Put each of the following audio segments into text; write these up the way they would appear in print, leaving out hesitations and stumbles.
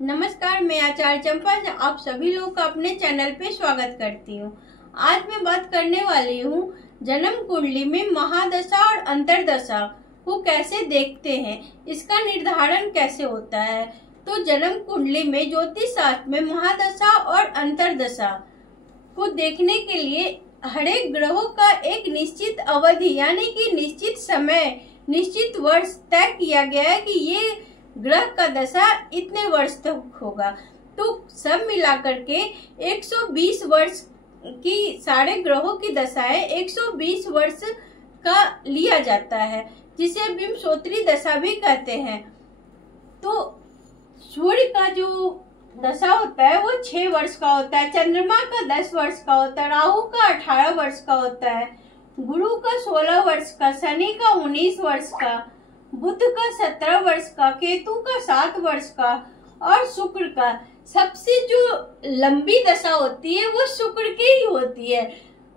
नमस्कार, मैं आचार्य चंपा आप सभी लोग का अपने चैनल पे स्वागत करती हूँ। आज मैं बात करने वाली हूँ जन्म कुंडली में महादशा और अंतरदशा को कैसे देखते हैं, इसका निर्धारण कैसे होता है। तो जन्म कुंडली में ज्योतिष शास्त्र में महादशा और अंतरदशा को देखने के लिए हर एक ग्रहों का एक निश्चित अवधि यानी कि निश्चित समय, निश्चित वर्ष तय किया गया है कि ये ग्रह का दशा इतने वर्ष तक होगा। तो सब मिलाकर के 120 वर्ष की सारे ग्रहों की दशाएं 120 वर्ष का लिया जाता है, जिसे विंशोत्तरी दशा भी कहते हैं। तो सूर्य का जो दशा होता है वो 6 वर्ष का होता है, चंद्रमा का 10 वर्ष का होता है, राहु का 18 वर्ष का होता है, गुरु का 16 वर्ष का, शनि का 19 वर्ष का, बुध का 17 वर्ष का, केतु का 7 वर्ष का और शुक्र का सबसे जो लंबी दशा होती है वो शुक्र की ही होती है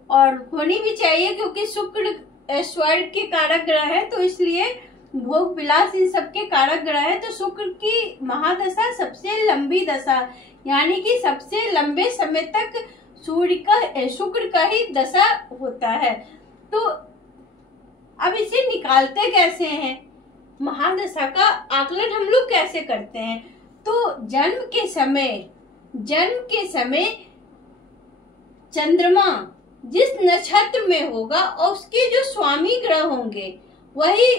और होनी भी चाहिए, क्योंकि शुक्र स्वर्ग के कारक ग्रह है, तो इसलिए भोग विलास इन सबके कारक ग्रह है। तो शुक्र की महादशा सबसे लंबी दशा यानी कि सबसे लंबे समय तक शुक्र का ही दशा होता है। तो अब इसे निकालते कैसे हैं, महादशा का आकलन हम लोग कैसे करते हैं। तो जन्म के समय चंद्रमा जिस नक्षत्र में होगा और उसके जो स्वामी ग्रह होंगे वही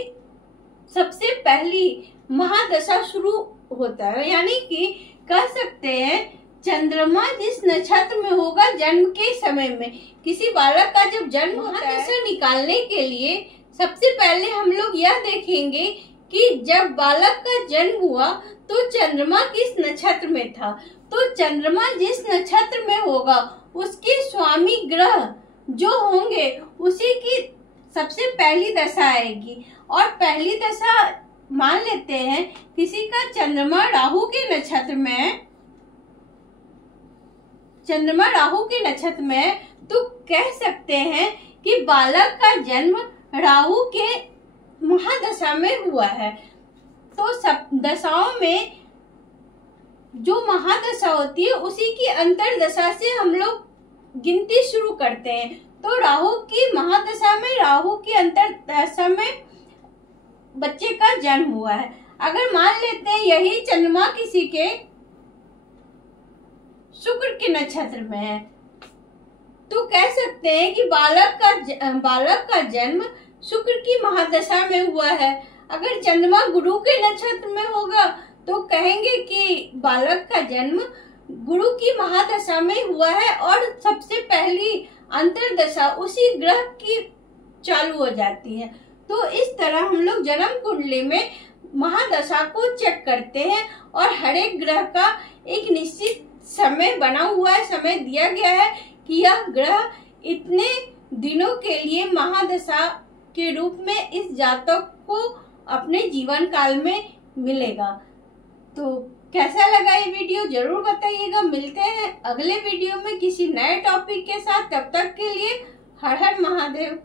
सबसे पहली महादशा शुरू होता है। यानी कि कह सकते हैं चंद्रमा जिस नक्षत्र में होगा जन्म के समय में किसी बालक का जब जन्म होता है, महादशा निकालने के लिए सबसे पहले हम लोग यह देखेंगे कि जब बालक का जन्म हुआ तो चंद्रमा किस नक्षत्र में था। तो चंद्रमा जिस नक्षत्र में होगा उसके स्वामी ग्रह जो होंगे उसी की सबसे पहली दशा आएगी। और पहली दशा मान लेते हैं किसी का चंद्रमा राहु के नक्षत्र में है, तो कह सकते हैं कि बालक का जन्म राहु के महादशा में हुआ है। तो सब दशाओं में जो महादशा होती है उसी की अंतरदशा से हम लोग गिनती शुरू करते हैं। तो राहु की महादशा में, राहु की अंतरदशा में बच्चे का जन्म हुआ है। अगर मान लेते हैं यही चंद्रमा किसी के शुक्र के नक्षत्र में है, तो कह सकते हैं कि बालक का जन्म शुक्र की महादशा में हुआ है। अगर चंद्रमा गुरु के नक्षत्र में होगा तो कहेंगे कि बालक का जन्म गुरु की महादशा में हुआ है और सबसे पहली अंतरदशा उसी ग्रह की चालू हो जाती है। तो इस तरह हम लोग जन्म कुंडली में महादशा को चेक करते हैं और हर एक ग्रह का एक निश्चित समय बना हुआ है, समय दिया गया है कि यह ग्रह इतने दिनों के लिए महादशा के रूप में इस जातक को अपने जीवन काल में मिलेगा। तो कैसा लगा ये वीडियो जरूर बताइएगा। मिलते हैं अगले वीडियो में किसी नए टॉपिक के साथ, तब तक के लिए हर हर महादेव।